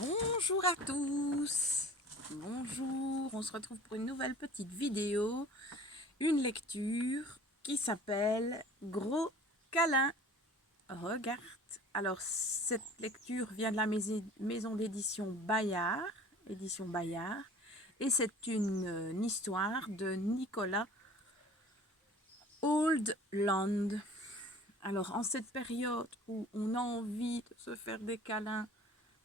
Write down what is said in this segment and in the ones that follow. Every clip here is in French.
Bonjour à tous, bonjour, on se retrouve pour une nouvelle petite vidéo, une lecture qui s'appelle Gros câlin. Regarde, alors cette lecture vient de la maison d'édition Bayard, et c'est une histoire de Nicolas Oldland. Alors en cette période où on a envie de se faire des câlins,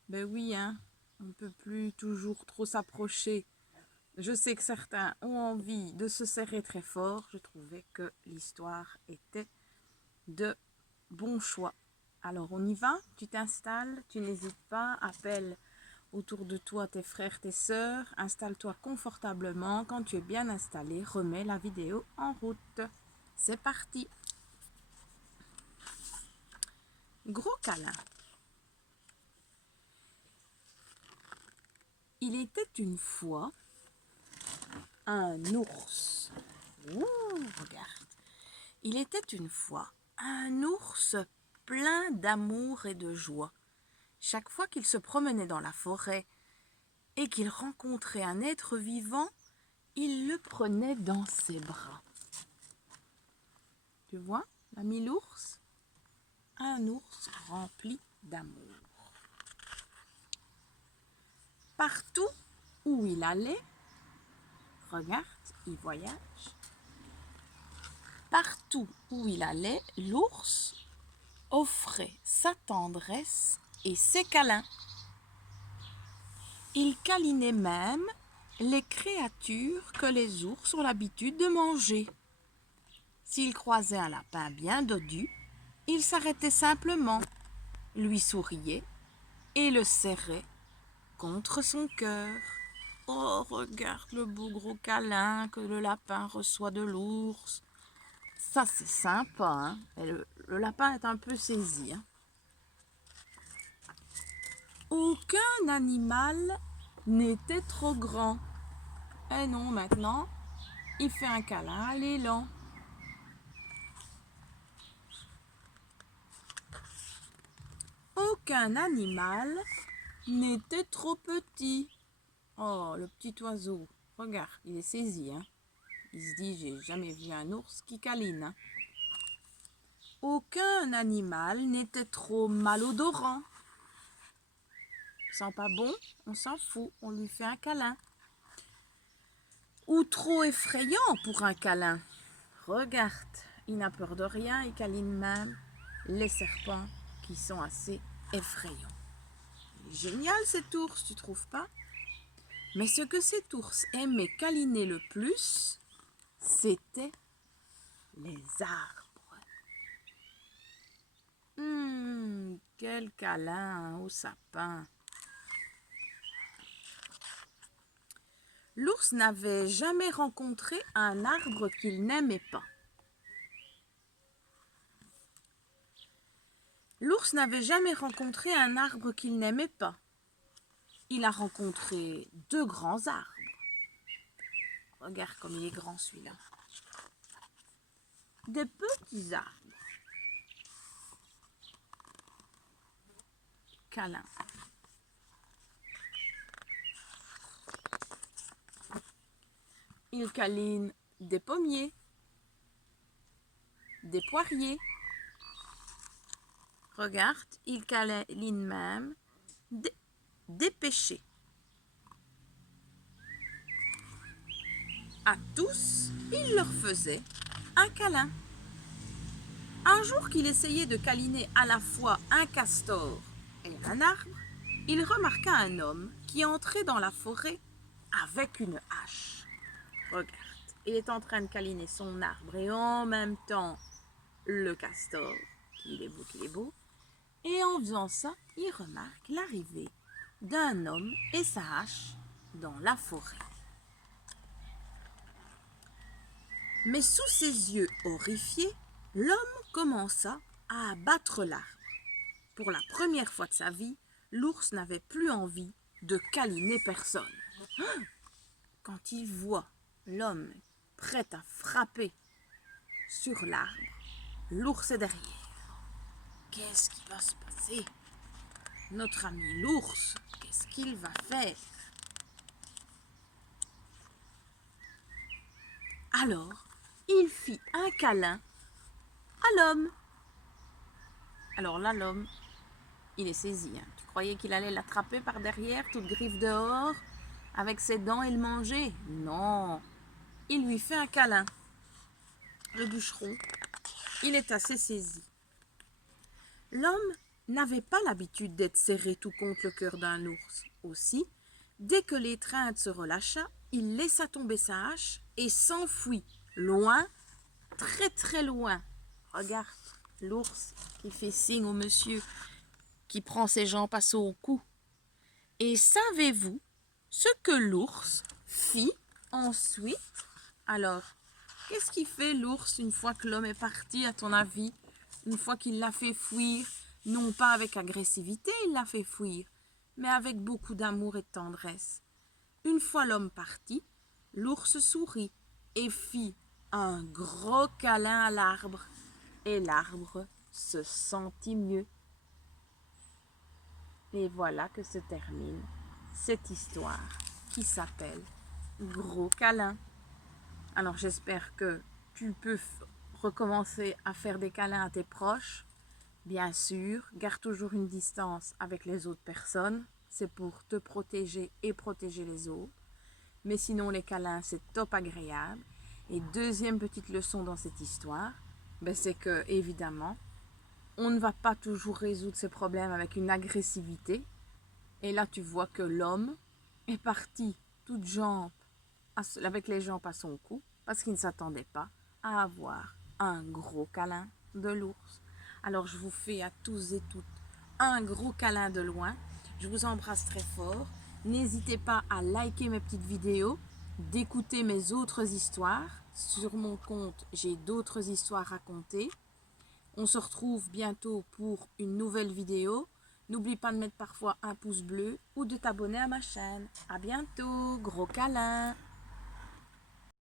ben oui, hein, on ne peut plus toujours trop s'approcher. Je sais que certains ont envie de se serrer très fort. Je trouvais que l'histoire était de bon choix. Alors on y va, tu t'installes, tu n'hésites pas, appelle autour de toi tes frères, tes sœurs, installe-toi confortablement. Quand tu es bien installé, remets la vidéo en route. C'est parti. Gros câlin. Il était une fois un ours. Ouh, regarde. Il était une fois un ours plein d'amour et de joie. Chaque fois qu'il se promenait dans la forêt et qu'il rencontrait un être vivant, il le prenait dans ses bras. Tu vois, l'ami l'ours? Un ours rempli d'amour. Partout où il allait, regarde, il voyage. Partout où il allait, l'ours offrait sa tendresse et ses câlins. Il câlinait même les créatures que les ours ont l'habitude de manger. S'il croisait un lapin bien dodu, il s'arrêtait simplement, lui souriait et le serrait contre son cœur. Oh, regarde le beau gros câlin que le lapin reçoit de l'ours. Ça, c'est sympa, hein? Et le lapin est un peu saisi, hein? Aucun animal n'était trop grand. Eh non, maintenant, il fait un câlin à l'élan. Aucun animal n'était trop petit. Oh, le petit oiseau. Regarde, il est saisi, hein. Il se dit, j'ai jamais vu un ours qui câline, hein. Aucun animal n'était trop malodorant. Sent pas bon, on s'en fout, on lui fait un câlin. Ou trop effrayant pour un câlin. Regarde, il n'a peur de rien, il câline même les serpents qui sont assez effrayants. Génial cet ours, tu trouves pas? Mais ce que cet ours aimait câliner le plus, c'était les arbres. Quel câlin au sapin. L'ours n'avait jamais rencontré un arbre qu'il n'aimait pas. L'ours n'avait jamais rencontré un arbre qu'il n'aimait pas. Il a rencontré deux grands arbres. Regarde comme il est grand celui-là. Des petits arbres. Câlin. Il câline des pommiers, des poiriers. Regarde, il câline même des pêchers. À tous, il leur faisait un câlin. Un jour qu'il essayait de câliner à la fois un castor et un arbre, il remarqua un homme qui entrait dans la forêt avec une hache. Regarde, il est en train de câliner son arbre et en même temps le castor, qu'il est beau. Et en faisant ça, il remarque l'arrivée d'un homme et sa hache dans la forêt. Mais sous ses yeux horrifiés, l'homme commença à abattre l'arbre. Pour la première fois de sa vie, l'ours n'avait plus envie de câliner personne. Quand il voit l'homme prêt à frapper sur l'arbre, l'ours est derrière. Qu'est-ce qui va se passer? notre ami l'ours, qu'est-ce qu'il va faire? Alors, il fit un câlin à l'homme. Alors là, l'homme, il est saisi. Hein. Tu croyais qu'il allait l'attraper par derrière, toute griffe dehors, avec ses dents et le manger? Non, il lui fait un câlin. Le bûcheron, il est assez saisi. L'homme n'avait pas l'habitude d'être serré tout contre le cœur d'un ours. Aussi, dès que l'étreinte se relâcha, il laissa tomber sa hache et s'enfuit, loin, très très loin. Regarde, l'ours qui fait signe au monsieur qui prend ses jambes à son cou. Et savez-vous ce que l'ours fit ensuite? Alors, qu'est-ce qu'il fait l'ours une fois que l'homme est parti, à ton avis? Une fois qu'il l'a fait fuir, non pas avec agressivité, il l'a fait fuir, mais avec beaucoup d'amour et de tendresse. Une fois l'homme parti, l'ours sourit et fit un gros câlin à l'arbre. Et l'arbre se sentit mieux. Et voilà que se termine cette histoire qui s'appelle Gros câlin. Alors j'espère que tu peux recommencer à faire des câlins à tes proches. Bien sûr, garde toujours une distance avec les autres personnes. C'est pour te protéger et protéger les autres. Mais sinon, les câlins, c'est top agréable. Et deuxième petite leçon dans cette histoire, c'est que, évidemment, on ne va pas toujours résoudre ces problèmes avec une agressivité. Et là, tu vois que l'homme est parti toutes jambes, avec les jambes à son cou, parce qu'il ne s'attendait pas à avoir un gros câlin de l'ours. Alors, je vous fais à tous et toutes un gros câlin de loin. Je vous embrasse très fort. N'hésitez pas à liker mes petites vidéos, d'écouter mes autres histoires. Sur mon compte, j'ai d'autres histoires racontées. On se retrouve bientôt pour une nouvelle vidéo. N'oublie pas de mettre parfois un pouce bleu ou de t'abonner à ma chaîne. À bientôt, gros câlin!